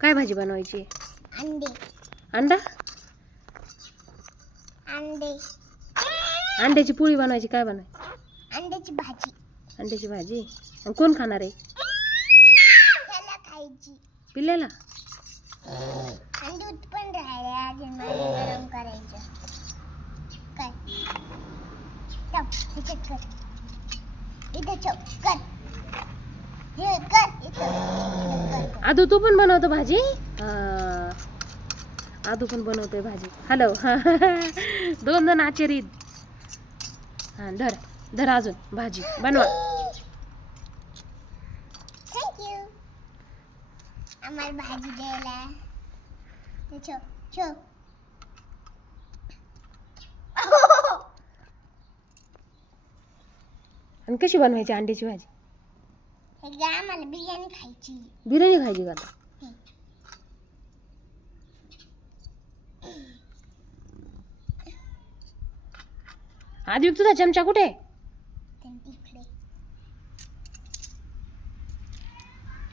काय भाजी बनवायची? अंडे अंडा? अंडे अंड्याची पोळी बनवायची, काय बनवायची? अंड्याची भाजी. अंड्याची भाजी. आणि कोण खाणार आहे? त्याला खायची. पिल्ल्याला? आणि दूध पण राहिले अजून मला गरम करायचं. काय टप ह्याच्यात कर, इथं ठेव, कर, हे कर, इथं कर. आदू तू पण बनवतो भाजी? आदू पण बनवतोय भाजी. हॅलो. दोन जण आचारीत. हां धर धर, अजून भाजी बनवा. थँक्यू आम्हाला भाजी द्यायला. ठेव ठेव. आणि कशी बनवायची अंड्याची भाजी? एकदा आम्हाला बिर्याणी खायची. बिर्याणी खायची का आता? आधी तुझा चमचा कुठे आहे? तिकडे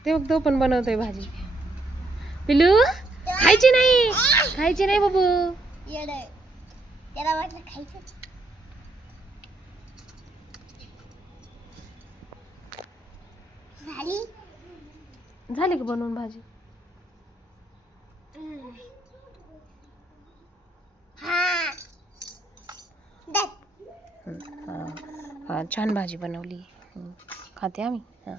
ते बघ, तो पण बनवतोय भाजी. पिलू खायची नाही, खायची नाही बाबू. येड त्याला वाटलं खायचं. झाली झाली का बनवून भाजी? हा दे. हा छान भाजी बनवली. खाते आम्ही. हां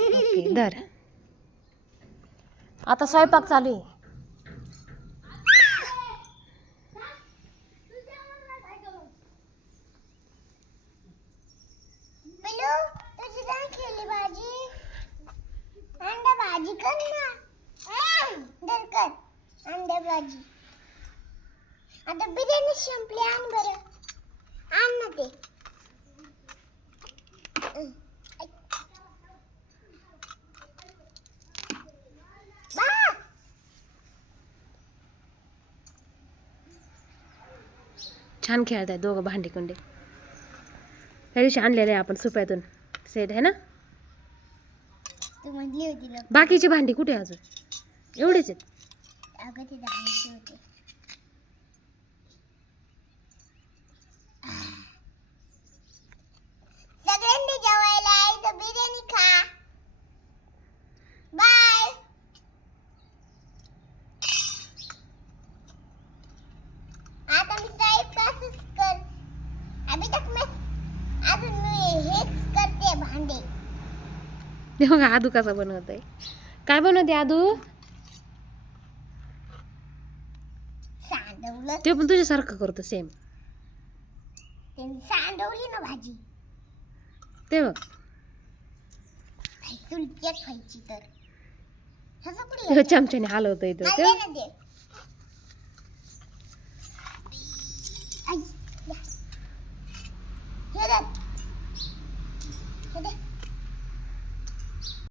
ओके धर. आता स्वयंपाक चालू आहे. पिलू तुझी काय केली भाजी? अंडा भाजी कर ना. दर कर अंडा भाजी. आता बिर्याणी संपली, आण बरं, आण ना ते. छान खेळत आहे दोघं भांडी कुंडे. त्या दिवशी आणलेले आपण सुप्यातून सेट आहे ना. तू म्हणली होती ना बाकीची भांडी कुठे अजून? एवढेच आहेत. अगं ते धायचे होते. सगळ्यांनी जेवायला इथं बिर्याणी खा. बाय. आता मी स्वयंपाकच कर. अभी तक मैं अजून मी हेच करते भांडे. ते बघा आदू कसा बनवत आहे. काय बनवते आदू? सांडवलं. ते पण तुझ्यासारखं करतो सेम. त्यांनी सांडवली ना भाजी. ते बघ तुला केक खायची तर ह्याचं कुठे ते चमच्याने हलवतोय तो. मला दे ना ते.